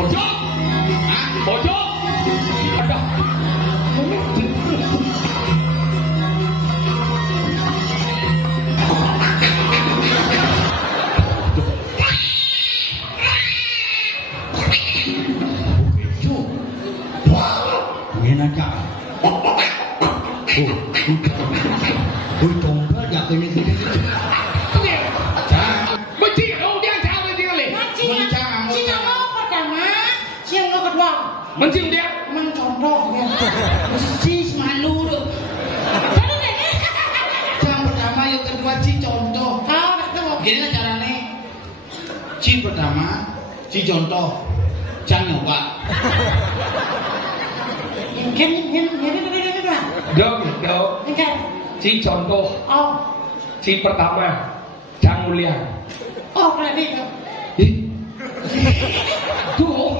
Bojo. Hah? Bojo. Ada. Enak cak. Tombol jatuhnya gini. Benci, dia jauh dia le. Siang lo pertama, siang lo kedua. Benci dia. Mencontoh ya. Mesti malu tuh. Yang pertama, yang kedua ci contoh. Kau ketemu. Gini lah caranya. Ci pertama, ci contoh. Jangan nyoba. Dong. Ci contoh. Oh. Ci pertama. Jangan mulia. Oh, berarti itu. Tuh.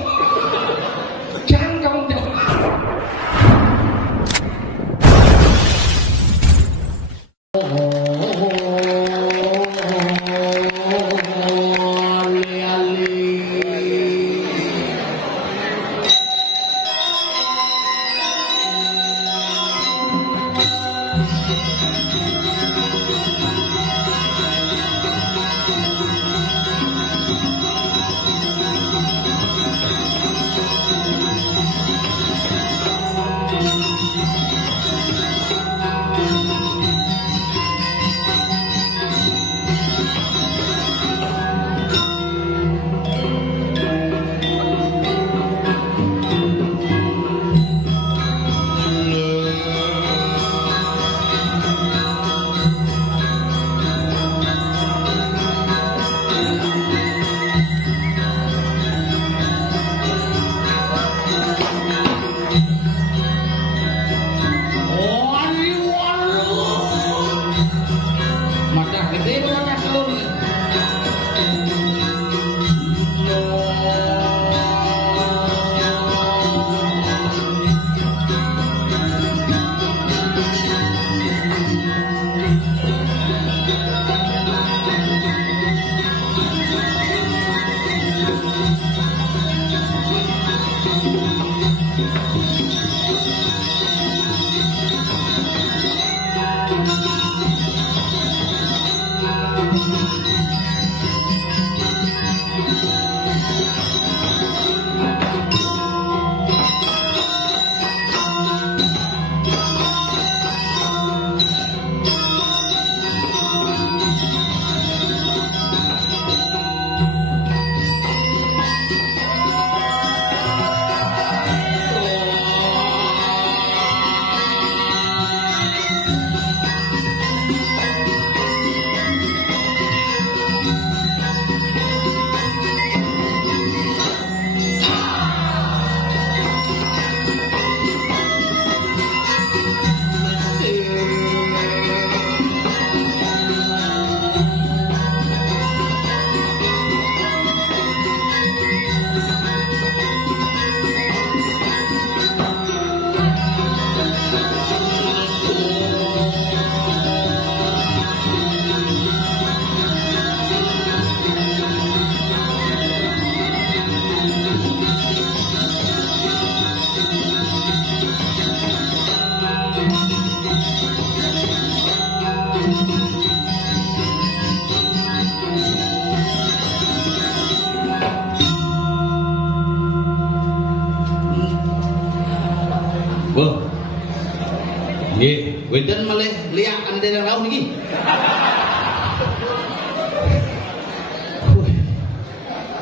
Jangan kamu jawab. Wedan malih liak ane daerah raun iki.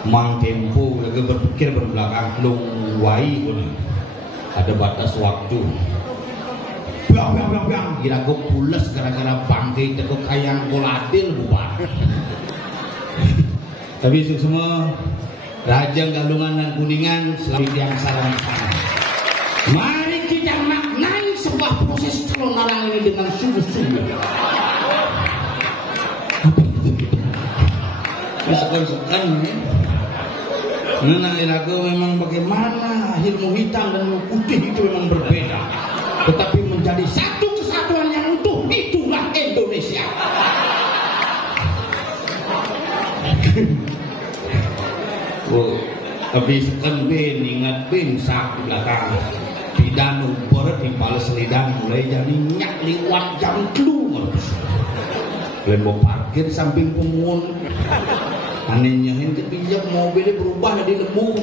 Mang tempo lagi berpikir berbelakang lung wai kono. Ada batas waktu. Bang, kira kok pules gara-gara bangke teko kayang koladil bubar. Tapi itu semua Rajang Galungan dan Kuningan selalu yang sarang sana. Mari kita maknai sebuah proses kelonaran ini dengan sungguh-sungguh. Sekan ini. Nana iraku memang bagaimana ilmu hitam dan ilmu putih itu memang berbeda. Tetapi menjadi satu kesatuan yang utuh, itulah Indonesia. Oh, Tapi sekan ben ingat ben sak di belakang. Bidan umpur di pales lidang mulai jadi nyak liwat jam 3. Lembo parkir samping pemun. Anehnya ente pinjam mobilnya berubah jadi lembu.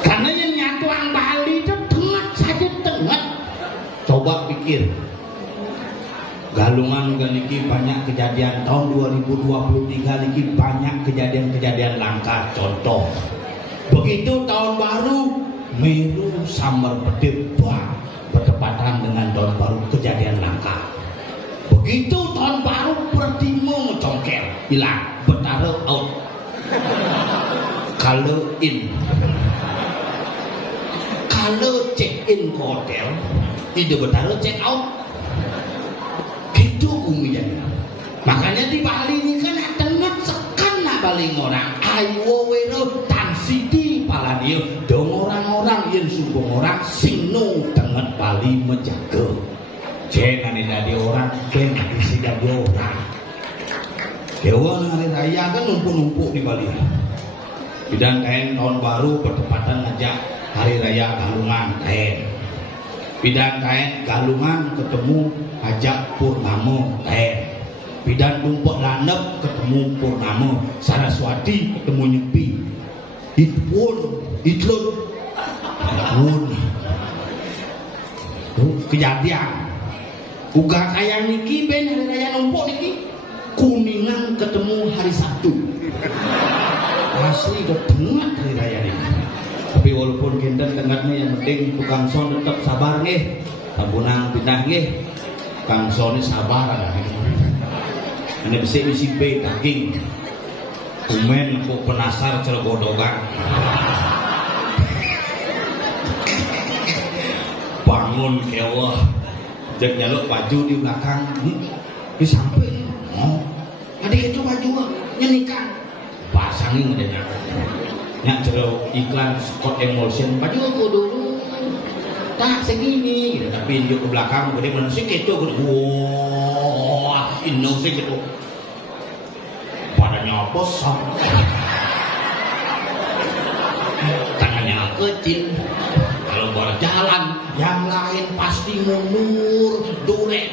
Karena yang nyatuan Bali itu tengah saja tengah. Coba pikir. Galungan niki banyak kejadian tahun 2023 niki banyak kejadian-kejadian langka. Contoh, begitu tahun baru Meru samar berdebat bertepatan dengan tahun baru kejadian langka. Begitu tahun baru Pertimo congkel hilang bertaruh out. Kalau check in ke hotel itu bertaruh check out. Itu bumi jadi. Makanya di Bali ini kan tengah sekan nak Bali orang. Ayo wero tan sidi paladio dong orang-orang yang sumbung orang singno tengah Bali menjaga. Jangan jadi orang, jangan jadi orang. Kewan hari raya kan numpuk-numpuk di Bali. Bidang kain tahun baru bertepatan ngajak hari raya Galungan kain. Bidang kain Galungan ketemu ajak Purnama kain. Bidang tumpuk lanep ketemu Purnama. Saraswati ketemu Nyepi. Itlun. Kejadian. Uga kaya niki ben hari raya numpuk niki. Kuningan ketemu hari Sabtu. Asli udah tengah hari raya ini. Tapi walaupun kinten tengahnya yang penting tukang son tetap sabar nih. Tabunang pindah nih. Tukang son sabar lah. Ini bisa isi B daging. Kumen kok penasar cerobodogan. Bangun kewah. Jek nyaluk baju di belakang. Di samping. Oh, adik itu baju nyanyikan. Pasangin udah nyak cerau iklan Scott Emulsion baju aku dulu tak segini gitu. Tapi dia ke belakang dia manusia gitu. Wah ini sih gitu badannya apa sok tangannya kecil. Kalau berjalan yang lain pasti mundur durek.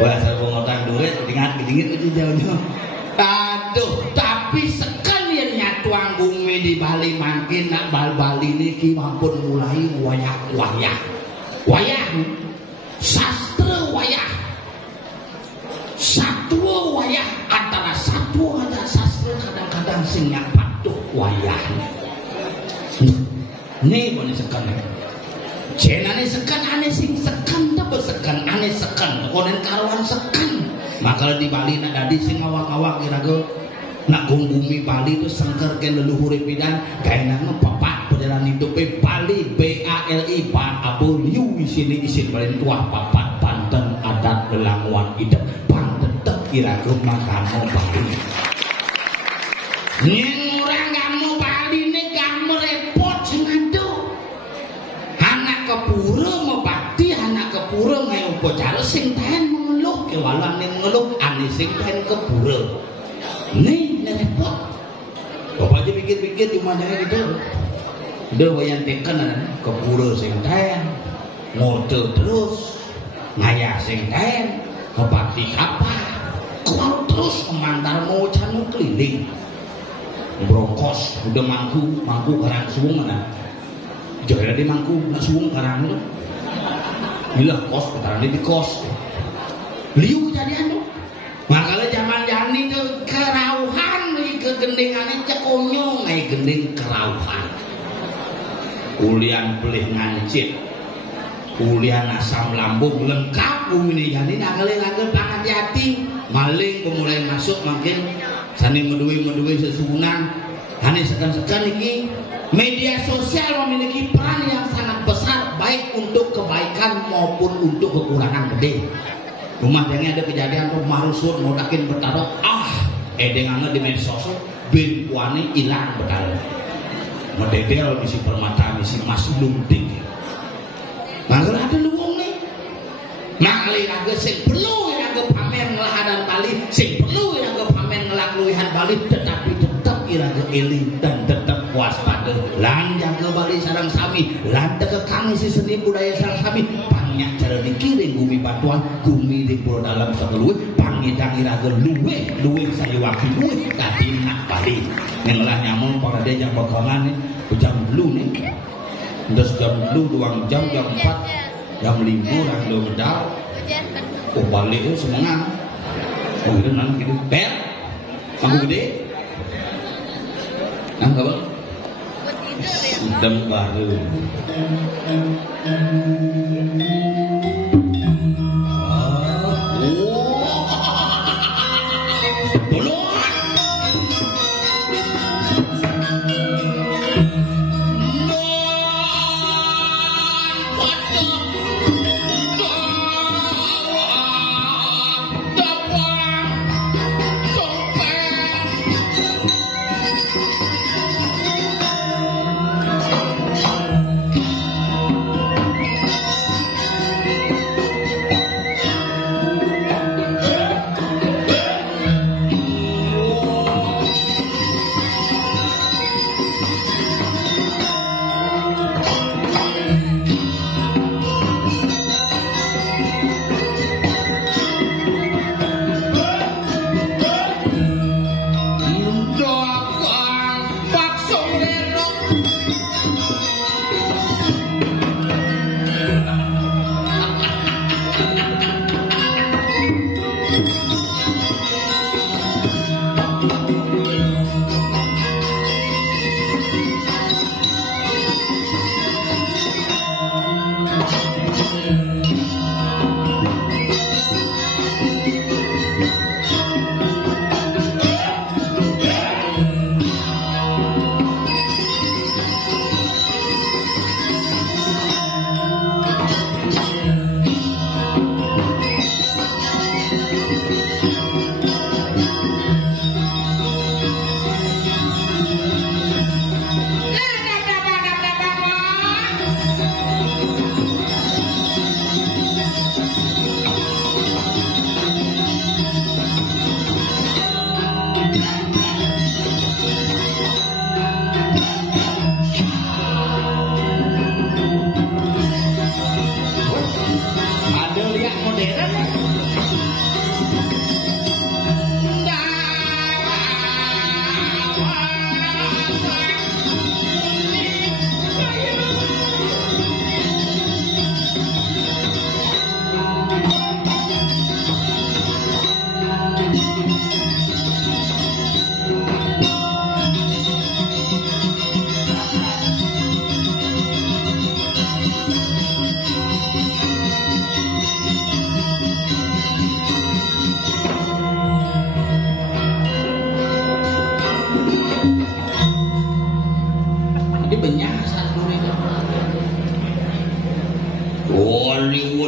Wah, saya mau ngotang duit, dingin itu jauh-jauh. Aduh, tapi sekalian nyatuang bumi di Bali makin nak Bali niki mampun mulai wayah. Sastra wayah. Satwa wayah antara satwa ada sastra kadang-kadang sing patuh wayah. Nih boleh sekali. Jenane sekan aneh sing sekan tebe sekan aneh sekan konen karuan sekan. Maka di Bali nak dadi sing awak-awak kira-kira nak bumi Bali itu sengker ke leluhur pidan gaenang papat perjalanan hidup Bali BALI Ban Abul Yu isini isin Bali tua papat Banten adat lelanguan hidup Banten tetep kira-kira makamu Bali. Nyeng orang kamu Bali ini kamu repot sing kepura mebakti anak kepura ngai upacara sing tahan mengeluh kewalan yang mengeluh ane sing tahan kepura nih repot. Bapak aja pikir-pikir cuma jangan gitu udah wayan teken kepura sing tahan ngote terus ngaya sing tahan kebakti apa kau terus kemantar mau canu keliling brokos udah mangku karang suung mana jadi di mangku nak suung karang itu bila kos karang di kos liu kejadian tu makanya zaman jani tu kerauhan ke gendingan ini cekonyo ngai gending kerauhan kulian pelih ngancit kulian asam lambung lengkap bumi jani nagle-nagle tangan jati maling pemulai masuk makin sani medui sesunan hani sekan-sekan ini media sosial memiliki peran yang sangat besar baik untuk kebaikan maupun untuk kekurangan gede. Rumah yang ada kejadian rumah rusuh mau dakin bertaruh dengan di media sosial bin kuani hilang bertaruh mededel misi permata misi mas lunting maka ada luwung nih makali lagi sing perlu ya iraga pamer ngelahadan Bali, sing perlu iraga pamer ngelak luwihan Bali, tetapi tetap iraga eling dan tetap waspada. Lan jaga Bali sareng sami, lan teu kang si seni budaya sareng sami, pangnya cara dikiring bumi batuan, bumi di pulau dalam sakeluwe, pangidang iraga luweh sayuwaki luweh kadimna Bali. Ngelah nyamon para dejang bakangan jam dulu nih. Terus jam dulu 2 jam, jam 4, jam 5 orang lo medal. Oh balik itu semangat. Oh itu nanti gitu. Per, manggu gede. Nang kabar? Sedang baru.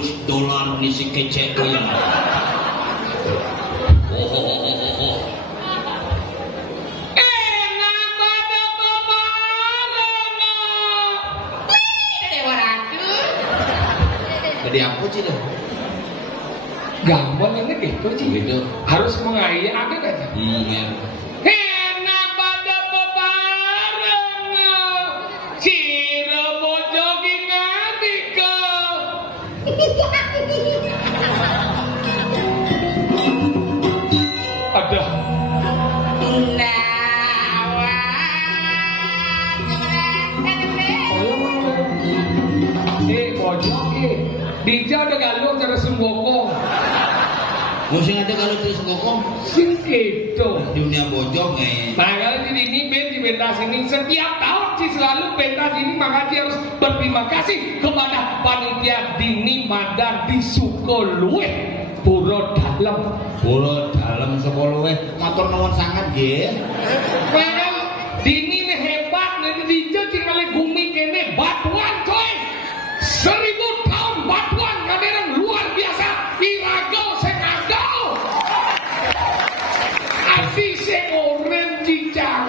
$1 ni si kecek ko yan. Enak pada bebarengan. Dewa Ratu. Jadi apa sih dah? Gampang ini gitu sih. Gitu. Harus mengayak ada aja. Ya. Enak pada bebarengan. Sira bojo ngati ke. Ada. Bojo Dija udah galung cara sembokong. Musim ada kalau terus ngokong. Sing gitu. Dunia bojong Nah kalau jadi ini di pentas ini setiap tahun sih selalu pentas ini makanya harus berterima kasih kepada panitia Dini Madan di Sukolue Puro Dalem. Puro dalam sepuluh motor nuwun sangat nggih. Padahal Dini ini hebat nih Dija tinggal gumi kene batuan coy. 1000 tahun batuan kaderang luar biasa. Irago sengadau. Asih sengoren cicang.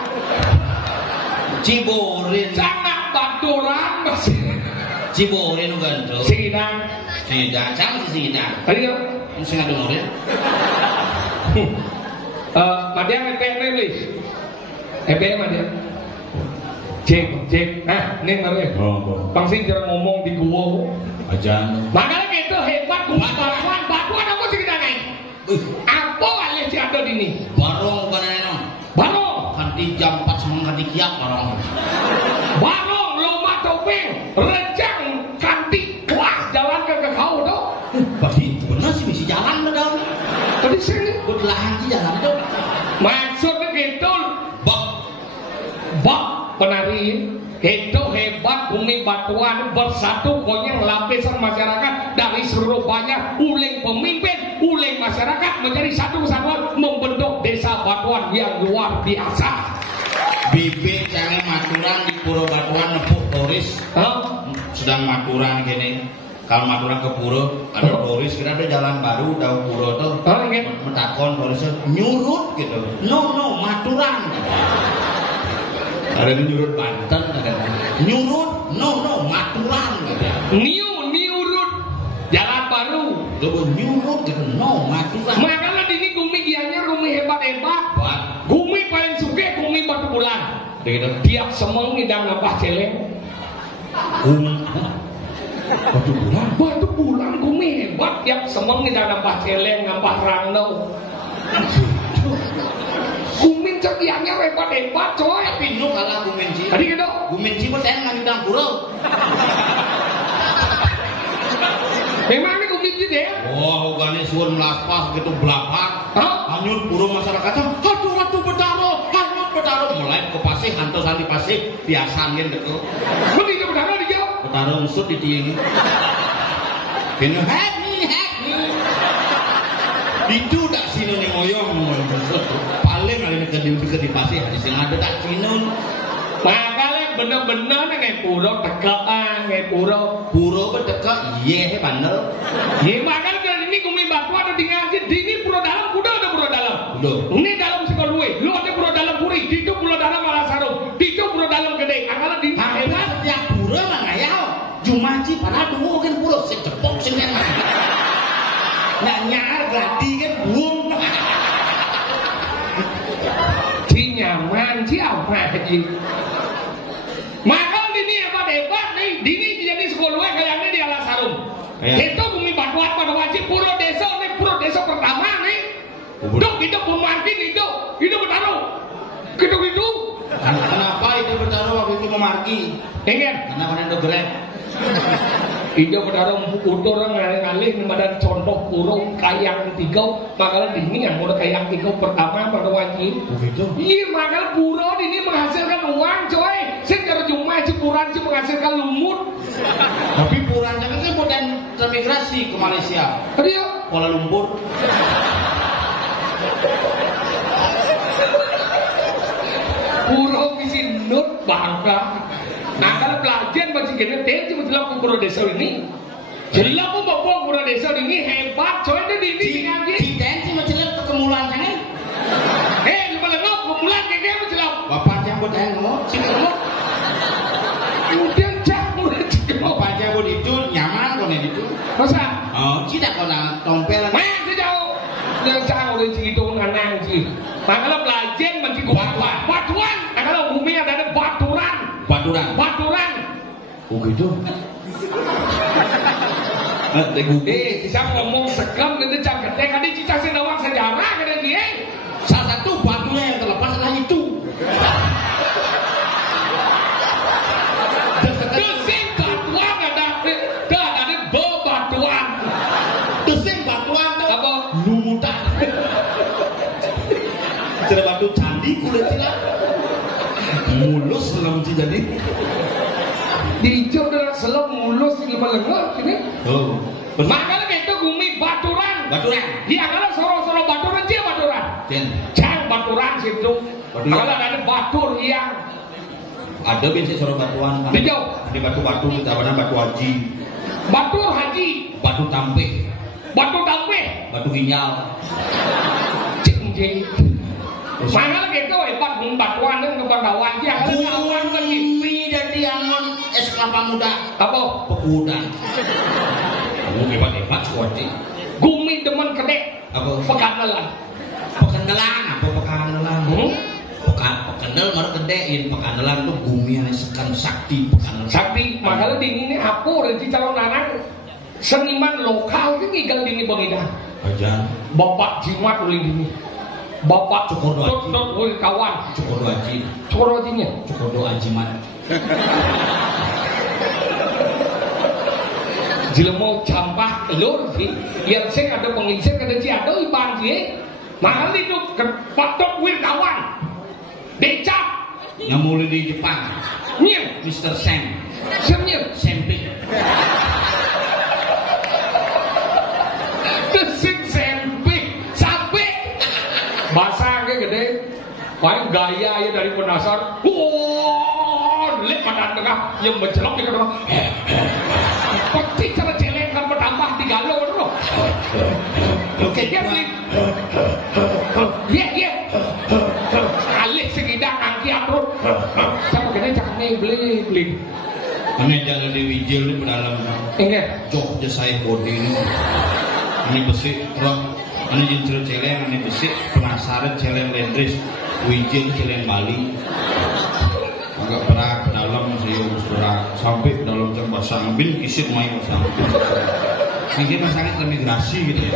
Ciborin. Sangat baturan masih. Ciborin gandro. Sidang. Sidang, sama si sidang. Ayo. Sing ngadeng ora. Madiang EPM English. EPM Madiang. Cek. Nah, ini ngene. Oh. Pangsi jarang ngomong di gua. Aja. Makanya gitu hebat batuan apa sih kita naik? Apa aja sih ada di ini? Barong kan eno. Barong. Kanti jam 4 semang kanti kiak barong. Barong lomba topeng, rencang kanti kelas jalan ke kau tuh. Pasti bener sih misi jalan dah. Tadi sini. Belah hati jalan tuh. Maksudnya gitu. Bak penari itu hebat bumi batuan bersatu gonyang lapisan masyarakat dari seluruh banyak uling pemimpin uling masyarakat menjadi satu kesatuan membentuk desa batuan yang luar biasa. Bibit jangan maturan di Puro Batuan nepuk turis. Sedang maturan gini. Kalau maturan ke Puro ada turis kira ada jalan baru tahu Puro tuh. Metakon turisnya nyurut gitu. No maturan. Ada yang nyurut Banten, nyurut, no, maturan gitu. Nyurut, jalan baru. Lo nyurut gitu, no, maturan. Makanya ini Gumi dianya Gumi hebat. Gumi paling suka Gumi batu bulan. Gitu. Tiap semeng ngidang ngapah celeng. Batu bulan Gumi hebat. Tiap semeng ngidang ngapah celeng, ngapah rangno. Gumin cekiannya hebat coy. Tapi nu kalah Guminci. Tadi gitu. Guminci mah teh ngandang Puro. Memang ini Guminci deh. Wah, ugane suun melapas gitu belapak. Hanyut Puro masyarakatnya. Aduh betaro, hanyut betaro mulai ke pasih hantosan di pasih biasain gitu. Mesti ke betaro dia. Betaro usut di tieng. Kene happy. Itu tak sino ning oyong paling kali ke di pasir di sing ada tak sino. Makanya bener-bener nge Puro tekaan nge Puro bertekak iya bandel. Iya makanya dari ini Gumi Batuan ada di ngaji di ini Puro dalam kuda ada Puro dalam. Ini dalam sekolah lu ada Puro dalam puri, di itu Puro dalam Malasarung, di itu Puro dalam gede. Angkala di hebat setiap Puro mah ngayal. Jumaji para dulu kan Puro sing cepok sing kan. Nak nyar gladi kan buang. Ci nyaman ci apa ji. Maka ini hebat nih. Dini jadi sekolah kayaknya di Alasarung. Itu Bumi Batuan pada wajib Puro desa pertama nih. Dok itu pemantin itu bertaruh. Gitu. Kenapa itu bertaruh waktu itu memarki? Ingat. Kenapa itu gelap? Ijo berdarah utur ngalih badan contoh Puro kayang tiga makanya dini yang udah kayang tiga pertama pada wajib. Begitu. Iya makanya Puro ini menghasilkan uang coy. Secara cuma Cipuran sih menghasilkan lumut. Tapi Puran kan kemudian termigrasi ke Malaysia. Dia Kuala Lumpur. Puro misi nut bangga. Nah kalau belajar macam gini, cuma jelas Puro desa ini. Jelas pun bawa Puro desa ini hebat, coy itu di ini ngaji. Tidak cuma jelas kemulan kan? Cuma lengok kemulan kayak gitu jelas. Bapak yang buat hengok, cikemuk. Kemudian campur cikemuk. Bapak yang buat itu nyaman kau nih itu. Masa? Oh, tidak kau nak tompel. Mana sejauh? Yang campur dari situ nganang sih. Makanya belajar macam batuan. Kalau bumi ada baturan. Oh gitu. Bisa ngomong sekam gitu cak gede kan cita senawang sejarah kada dia. Salah satu batunya yang terlepas adalah itu. Desing batuan ada bebatuan. Desing batuan tuh Apa? lumutan. Cara batu candi kulit silat. Mulus belum jadi. Hijau adalah selam mulus lima lengan ini. Oh. Makanya itu Gumi baturan. Dia kalau soro-soro baturan dia baturan. Cang baturan situ. Kalau ada batur yang ada biasa soro batuan. hijau. Di batu-batu kita mana batu haji. Batur haji. Batu tampeh. Batu ginyal. Cing. Makanya gitu hebat batuan dan kebandawan dia. Bumi dari angon es kelapa muda. Apa? Pekudan. Kamu hebat-hebat kuat. Gumi demen kedek. Apa? Pekanelan. Pekanelan apa pekanelan? Pekanel mar gedein pekanelan tuh gumian sekan sakti pekanelan. Sakti makanya di ini aku rezeki calon anak seniman lokal kan tinggal di ini bangida. Aja. Bapak jimat ulin ini. Bapak Cokodo Aji. Kawan. Cokodo Aji. Cokodo Ajinya. Cokodo Ajiman. Jelemo campah lur sih. Yang saya ada pengisir kada ciado iban sih. Makanya itu kepatok wirkawan. Decap. Yang mulai di Jepang. Nyem. Mr. Sam. Semnyem. Samping. Kesik sempik. Sampai. Basah kayak gede. Paling gaya ya dari penasar. Lek pada tengah yang mencelok di kedua. Pasti cara celeng kan bertambah 3 loh. Oke, dia beli. Iya. Alih segidang angki aprut. Sama gede jangan beli. Ini jalan di Wijil di dalam. Ingat. Jogja saya bodi ini. Ini besi truk. Ini jincil celeng, ini besi penasaran celeng lendris. Wijil celeng Bali. Agak berat dalam serius berat sampai dalam jam pasang bin kisit main pasang. Mungkin masalahnya imigrasi gitu ya.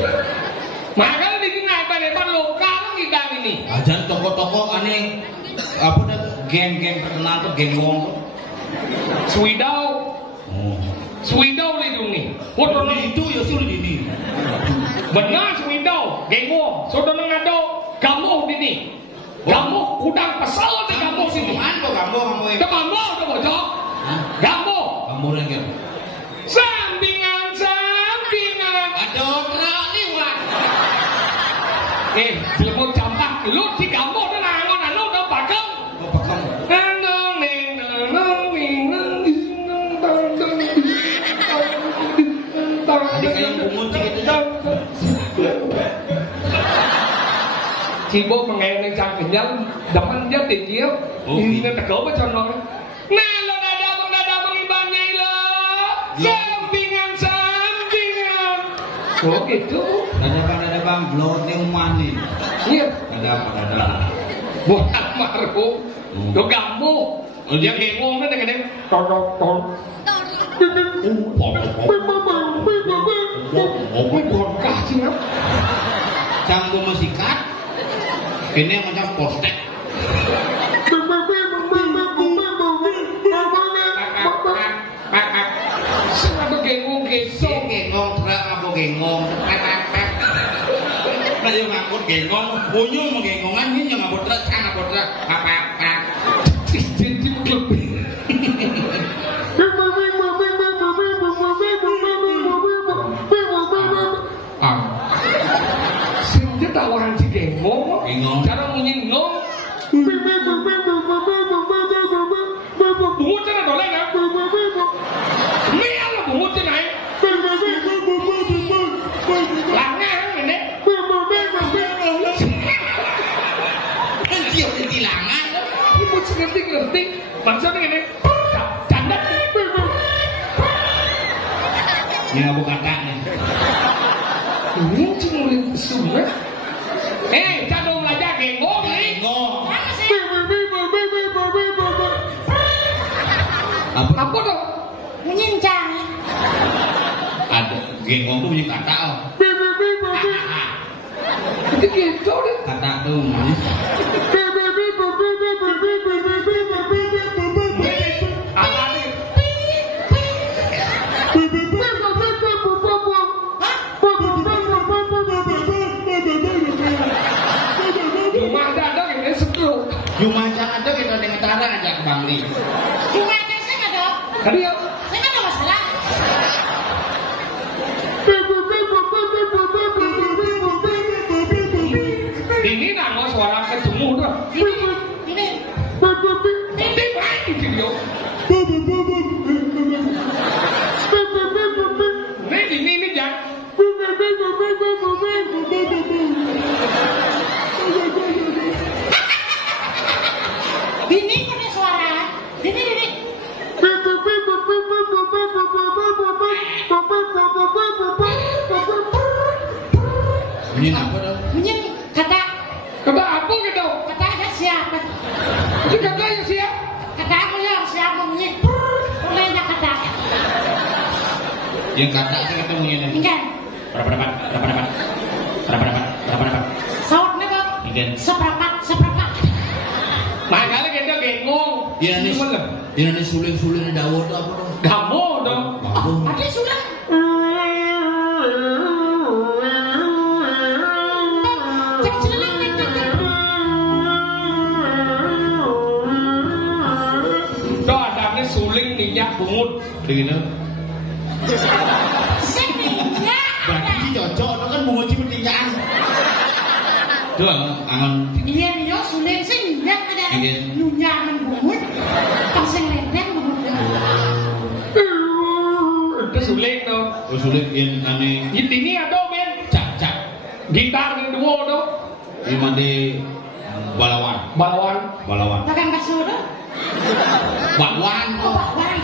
Makanya di sini hebat lokal kita ini. Ajan toko-toko aneh apa dah geng-geng terkenal tuh geng wong tuh. Swidau. Oh. Swidau lindung nih. Foto Itu ya sulit ini. benar Swidau. Gengo. Sudah ngado kamu ini. Kamu udang pesel di kamu sini. Kamu ini. Kamu udah bocok. Kamu. Kamu yang Sampingan. Aduh, kerak liwat. Belum campak. Lu di kamu udah nangon, lu udah pakang. Oh, pakang. Adik kayak bungut gitu. Cibo mengenai sang kenyang, depan dia tiap. Ini tegak apa contohnya? Nah, lo dada mengibarnya lo. Sampingan. Oh gitu. Dada bang, blot nih rumah nih. Iya. Dada. Buat almarhum. Lo kamu. Dia ngomong kan dengan tol. Borkah sih ya. Canggung musikat. Ini yang macam postek. Apa gengong geso? Gengong terak apa gengong. Nah yang ngangkut gengong, bunyi mau gengongan ini yang ngangkut terak, ngangkut terak. Apa. Jadi lebih. Dia tawaran si gengong, cara menyinggung. Bungut cara dolen ya. Mial bungut cara naik. Langar ini. Dia udah dilangan. Ibu ngerti. Maksudnya ini. Canda. Ini nggak bukan kata nih. Ini cumurin semua. Jangan belajar gengong nih. Gengong. Apa tuh? Menyincang. Ada gengong tuh punya kata oh. Itu gitu deh. Kata tuh. Jumaja ada kita dengan cara ajak Bang Li. Jumaja saya nggak ada. Tadi ya. Saya nggak ada masalah. Ini nama suara kejemu tuh. Ini. Ini video. Ini jangan. Dini punya suara. Dini. Bunyi apa dong? Bunyi kata. Kata apa gitu? Kata ada siapa? Itu kata yang siap. Kata aku yang siapa bunyi. Olehnya kata. Yang kata kata bunyi ini. Ingin. Berapa dapat? Sawat nego. Ingin. Seperempat. Makanya kita gengong. Ini suling-suling daun itu apa dong? Kamu dong. Ada sudah. Suling minyak bungut Begini. Seninya. Berarti cocok itu kan bungut cuma tinjaan. Coba angon. Iya dia suling seninya ada nunyangan bungut. Pasang lendeng bungut. Itu suling dong. Oh suling yang aneh. Ini ada men. Cak. Gitar ini dua dong. Ini mandi balawan. Makan bakso dong. Bakwan. Oh bakwan.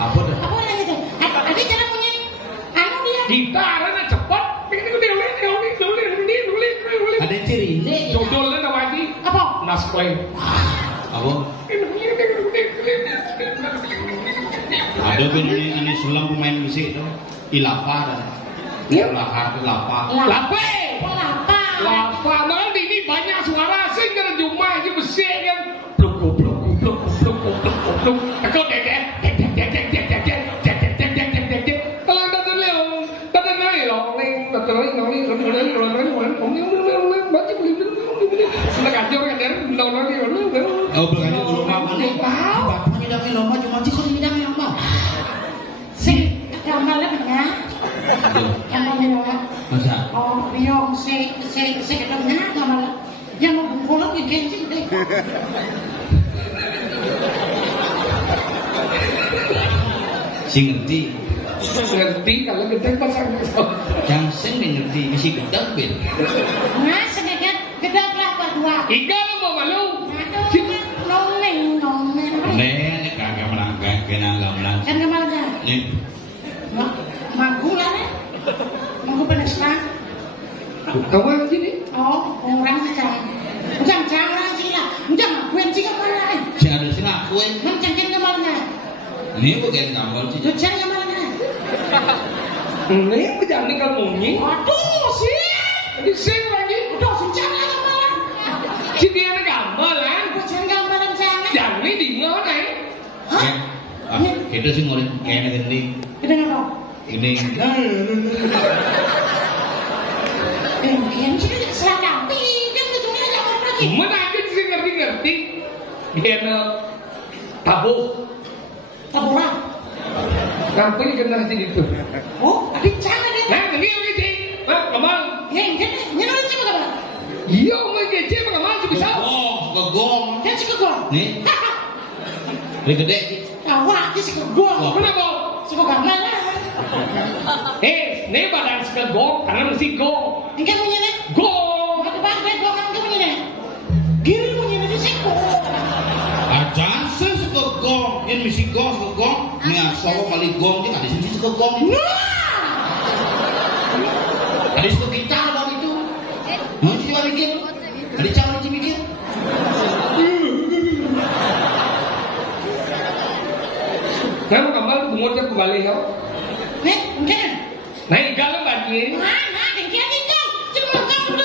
Apa dah? Apa lagi tuh? Ada cara punya. Anu dia. Gitarnya cepat. Ada ciri. Jodolnya nama lagi. Apa? Nasplay. Apa? Ada ini sulam pemain musik itu. Ilapa dan Lapa. Malah ini banyak suara asing dari rumah ini besar kan. Kalau masa? Oh, biong se ketemu sama yang mau pulang di kenci deh. Si ngerti kalau kita pasang yang sing ngerti mesti gedang ben. Nah, sedikit gedang lah dua. Ikan mau malu. Nong. Nek kagak melangkah kena gamlan. Kan kemana? Nih. Mangku lah nih. Mangku penestan. Kau yang sini? Oh, orang macam. Bukan orang sini lah. Bukan ngakuin sih kemana? Jangan ada sih ngakuin. Mencengkin kemana? Ini bukan gambar sih. Bukan kemana? Ini jangan nih kamu nyi. Aduh sih. Di sini lagi. Aduh sencana kemana? Si dia ada gambar kan? Bukan gambaran sana. Jangan nih di mana? Hah? Itu sih ngurin kayak ini. Kita ngapa? Ini. Mungkin sih selangkati. Kan ujungnya jangan lagi. Mana aja sih ngerti. Dia tabuh. Taburan. Kampung generasi itu. Oh, adik cara dia. Nah, ini lagi sih. Hah, Kamal. Ya, ini orang sih apa? Iya, mau gece apa Kamal sih bisa? Kegong. Kan sih kegong. Nih. Ini gede. Awak sih kegong. Kenapa? Sih kegong mana? Ini badan sekegong karena mesti go. Ini kan punya nih. Go. Ada badan gong kan punya nih. Giri punya nih sih kegong. Ajan sih sekegong. Ini mesti gong sekegong. Ini asal kali gong kita di sini sekegong. Tadi suka gitar waktu itu. Mau coba bikin. Tadi cara bikin. Kan Kamal bungutnya kembali ya. Nih, mungkin. Nah, kalau lagi. Mana? Tinggal tinggal. Cuma kamu.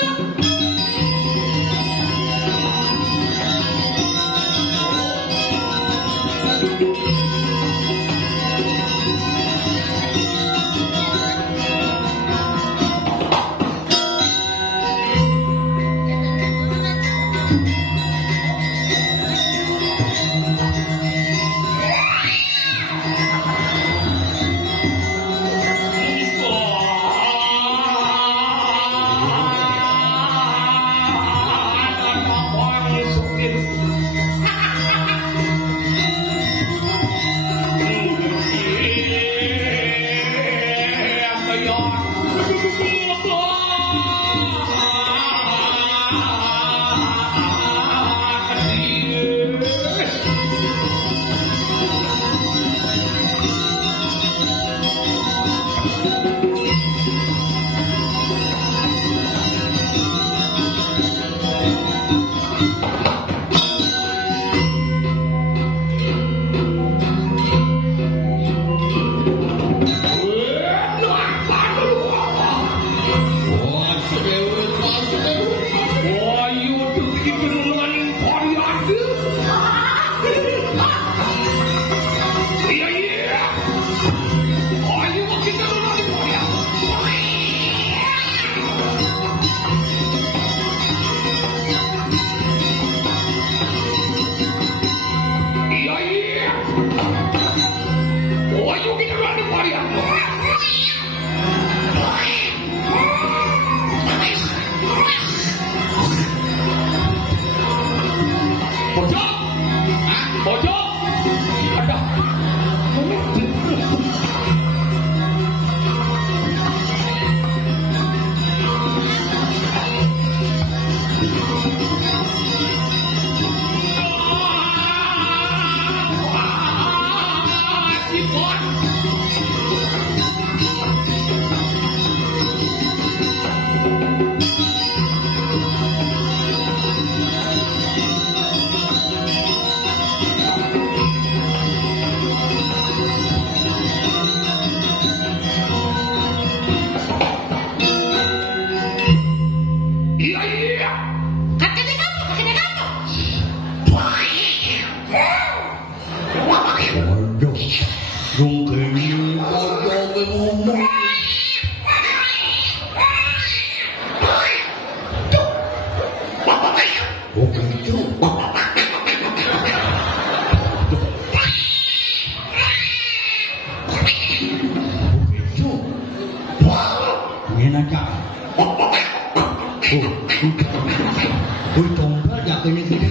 Rungkene bojo kowe ngomong. Oke itu. Enak kan? Tombol ya kene gini.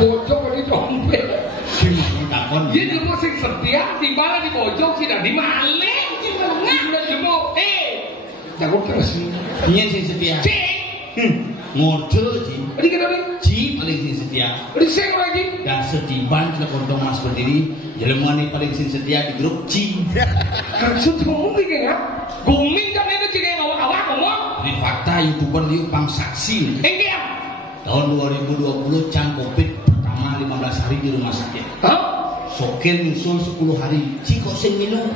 Bojok ini tombol. Si mau takon. Iya dulu sing setia di mana di bojok sih dan di maling. Udah jemo. Jago terus. Iya sing setia. Ngode ji. Ini kenapa? Ji paling sing setia. Ini sing lagi. Dan setiban kita kontong mas berdiri. Jelema paling sing setia di grup Ji. Maksud ngomong kayak ya? Guming kan itu juga ngawak-ngawak ngomong. Ini fakta YouTuber liu pang saksi. Enggak. Tahun 2020 Cang Covid pertama 15 hari di rumah sakit. Hah? Sokir nyusul 10 hari. Ci kok sing minum?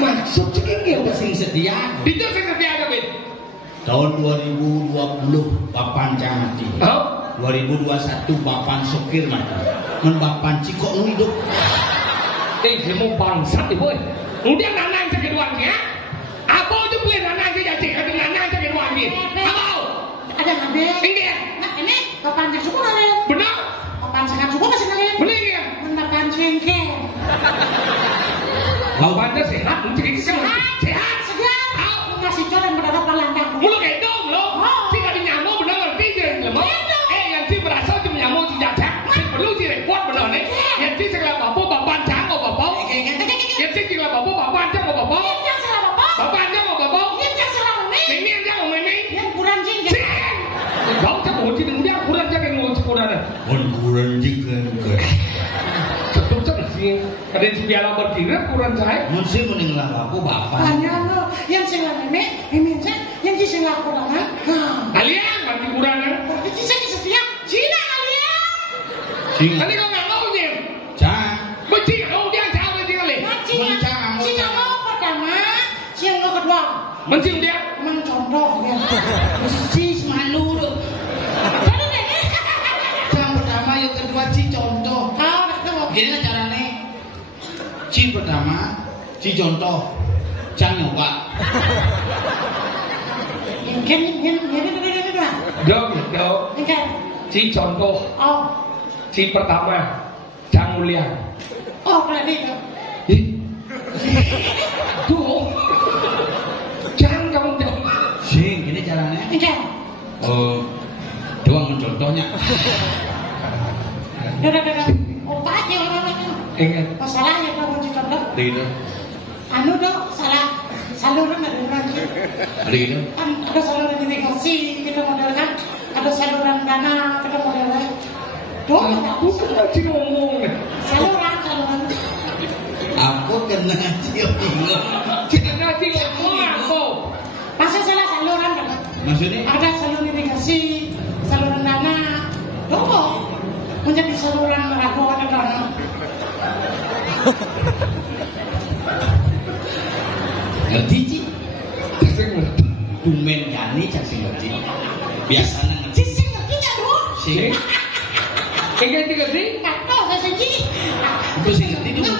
Maksud cekik Udah sing setia. itu sing setia ada wit. Tahun 2020 Bapan Cang mati. Hah? 2021 Bapan Sokir mati. Men Bapan Ci kok nu hidup? Dia mau bangsat boy. Udah nanang cek doang ya. Apa itu boleh nanang cek cek ada nanang cek doang ni. Apa? Ada ada. Enggak. Nah ini papan yang suku nalen. Benar? Papan sangat suku masih nalen. Boleh enggak? Papan cengkeh. Kau baca sehat, cek itu sehat. Sehat. Segar. Ngasih jodoh berada palandang. Mulu kayak dong lo. Si kali nyamuk benar ngerti je lemah. Yang si berasal cuma nyamuk si jajak. Si perlu si repot benar ni. Yang si segala bapu bapan cang mau bapak. Yang si segala bapu bapan cang mau bapak. Bapak cang mau bapak. Mimi cang mau mimi. Yang kurang jengkeh. Kau cang mau jadi dia kurang cang yang mau sekolah dah. Kurang jika. Betul cang sih. Ada si biara berdiri kurang cahaya. Mesti meninggal aku Bapan. Tanya lo. Yang sila mimi cang. Yang si sila kurang. Kalian mati kurang kan? Itu saya setia. Cina kalian. Tadi kau nggak mau ni. Cang. Benci kau dia jauh benci kali. Cina mau pertama. Yang kedua. Benci dia. Mencontoh dia. Mesti malu loh. Yang pertama, yang kedua Ci contoh. Gini lah caranya. Ci pertama, Ci contoh. Cang nyoba. Dong. Si contoh. Si pertama. Cang mulia. Oh, berarti itu. Tuh. Cang kamu jawab. Sing, gini caranya. Doang mencontohnya. Udah. Opa aja orang-orang. Ingat. Masalahnya kamu contoh. Gitu. Anu dong, saluran ada lagi. Gitu. Ada saluran irigasi kita modelkan, ada saluran dana kita modelkan. Aku kena Ci ngomong. Saluran. Aku kena Ci bingung. Kena Ci ngomong aku. Masa salah saluran kan? Maksudnya? Ada saluran irigasi, saluran dana. Tuh, menjadi saluran ragu ada dana. Ngerti Ci? Saya ngerti. Tumen Yani cak sing ngerti. Biasanya ngerti. Sisi ngerti nggak bro? Sing. Ingat ngerti? Nggak tahu saya sendiri. Itu sing ngerti dulu.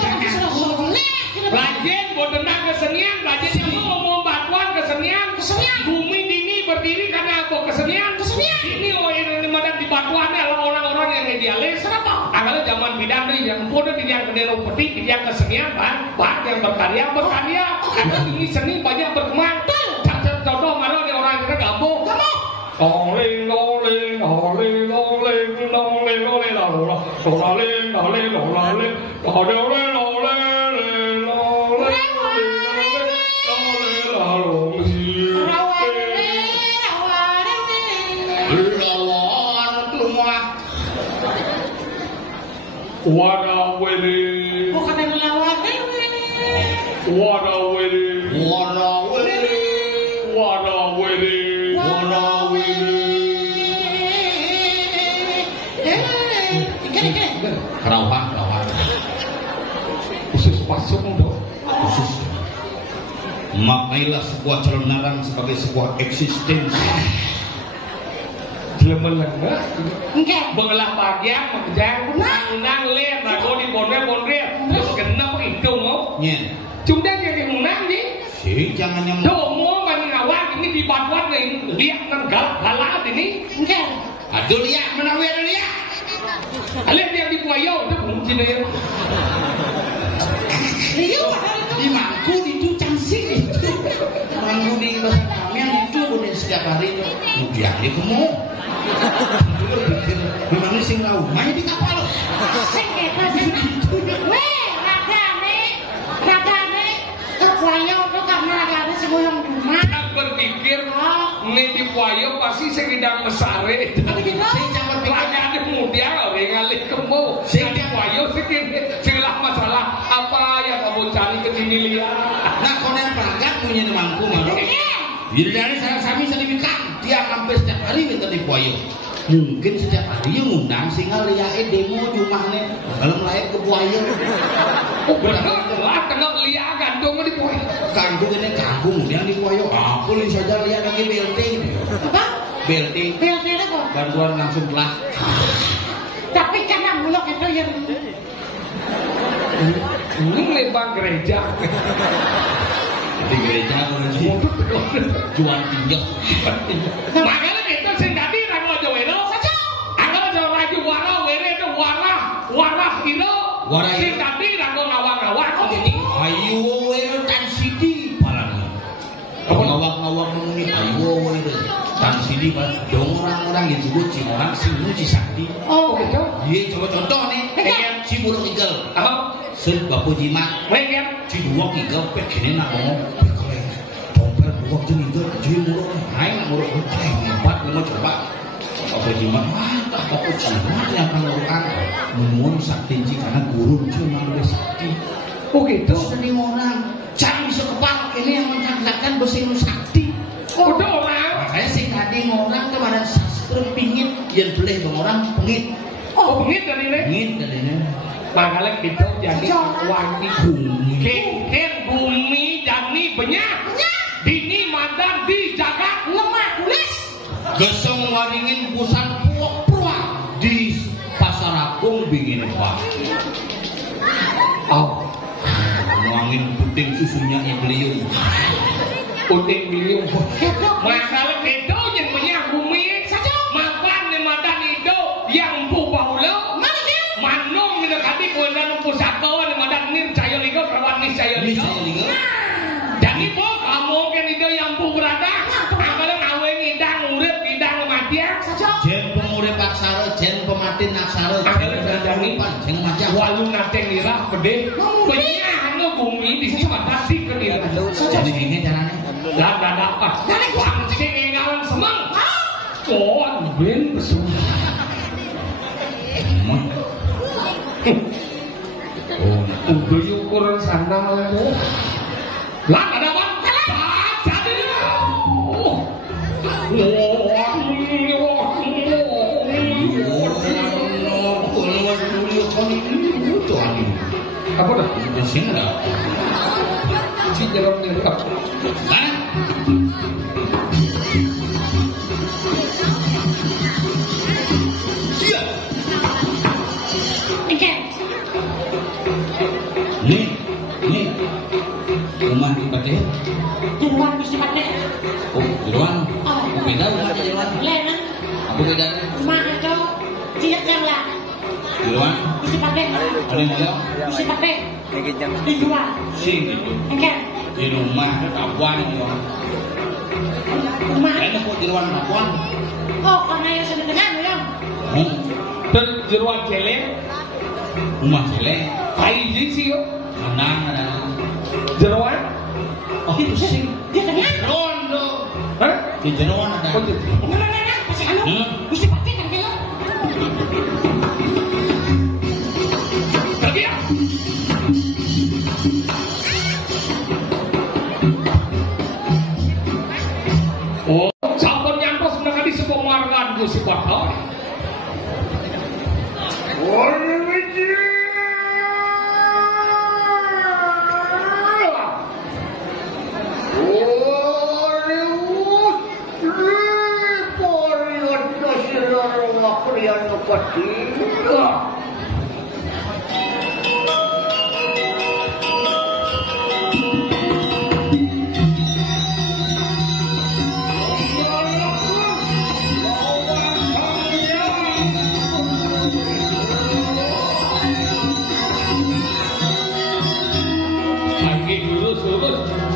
Rajin, mau tenang kesenian. Rajin kamu ngomong batuan kesenian. Bumi dini berdiri karena apa? Kesenian. Ini orang yang di batuan adalah orang-orang yang idealis. Kenapa? Kalau zaman bidang yang muda yang kedero peti, yang kesenian, banyak yang berkarya. Karena ini seni banyak berkembang. Contoh mana ada orang yang kena gambung. Oleh Warawiri. Bukan yang lawari. Warawiri. Warawiri. Warawiri. Kerawang. Khusus pasung dong. Khusus. Maknailah sebuah calon narang sebagai sebuah eksistensi. Lemelengah. Engke. Bengelah bagian menjang nang ler rago di bonre terus genep itu no. Nya. Chúng ta jadi menang nih. Si jangan yang Semua mani awak ini dibantuan nih. Lihat nang galak ini. Engke. aduh lihat menawi aduh lihat. Lihat yang di Puayo itu mungkin ya. Liu Di mangku itu cansing itu. Mangku di kamian itu udah setiap hari itu. Dia dia kemo. Memang ini sing lau. Main di kapal. sing eta sing weh ragane kepuayo itu karena ragane sing oyong rumah. Nak berpikir nih di Puayo pasti segidang mesare. Sing jangan Lagi ada muda orang ngalih kemo. Sing di Puayo segala masalah apa yang kamu cari ke sini lihat. Nah konen peragat punya di mangku mah. Jadi dari saya sami sedemikian dia sampai setiap hari minta di Puayo. Mungkin setiap hari yang ngundang sehingga lihat demo jumahnya kalau melahir ke Puayo. Oh benar lah tengok lihat gandong di Puayo. Kangkung ini kangkung yang di Puayo. Aku lihat saja lihat lagi BLT. Apa? BLT. BLT itu. Bantuan langsung kelas. Tapi karena bulog itu yang Ini lembang gereja. Di gereja jual tinggal. Makanya kita sing tadi rago jawero. Anggo jawa raju wara were itu warah iro. Warah Sing iro. tadi rago ngawang-ngawang ini. Ayo wero tan sidi parang. Ngawak-ngawak muni ayo wero tan sidi pak. Dong orang-orang yang disebut Cimongan sing muji sakti. oh Gitu. Iya coba contoh nih. Kayak Ciburuk Igel. Apa? Sen bapu jimat. Mengem. Ciduwak Igel pekene nak ngomong. Dompet buak jen Igel kecil muruk. Naik nak muruk. Empat mau coba. Bapu jimat. Wah bapu jimat yang akan ngurukan. Memun sakti karena guru cuma lebih sakti. Oh gitu. Seni orang. Jangan bisa kepala ini yang mencanggakan bersih sakti. Oh udah orang. Makanya sing tadi ngorang kemarin sastra pingin yang boleh bang orang pengit. Oh bengit dari ini. Pengit dari ini. Makanya kita jadi wangi Bumi. Kengkeng bumi jani benyak. Dini madan dijaga. lemah tulis Geseng waringin pusan puak-puak di pasar Agung bingin pak. Oh. Nuangin puting susunya iblium. Puting bilium. Makanya kita yang benyak bumi. Makan ni madan itu yang bu bahula. Manung ni dekati kuala pusaka ni madan ni cayo ligo perawat ni cayo Ini ligo. saya lihat. Jadi po kamu kan itu yang bu berada. Angkala ngawe ngidang urip ngidang matian. Jen pemurip aksara, jen pematin aksara, jen pemuripan, jen macam. Walu nate nira pede. Benyak anu bumi di sini madan di kenira. Jadi ini caranya. Dah dapat. Pancing ingalan semang. Oh, ben besul. Oh, Udah ukuran sandal itu. Lah ada apa? Jadi. Apa dah? di sini dah. Si jalan ni tak. Mana? Siap. engke Nih, rumah di Pate. di luar mesti pakai Oh, jeruan. Beda rumah di jeruan. lena Apa bedanya? rumah itu tiap yang lah Jeruan. mesti pakai Ada yang bilang mesti pakai di luar sing gitu. engke Di rumah kapuan orang. rumah Ada kok jeruan kapuan. oh karena yang sedang dengan dong Dan jeruan celeng. Rumah jelek. Kaiji sih yo. Menang ada. Jeruan. Oh, sing. dia dengan Jeruan dong. Hah? Di jeruan ada. Oh, nah pasti anu mesti pakai kan dia pergi ya. Oh, sampun nyampe sebenarnya di sebuah margan gue si Batak.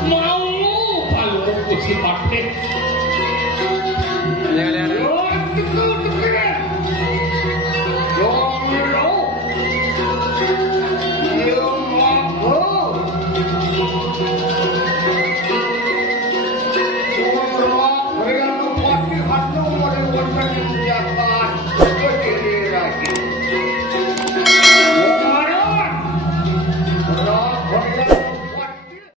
mau palu si Pakde.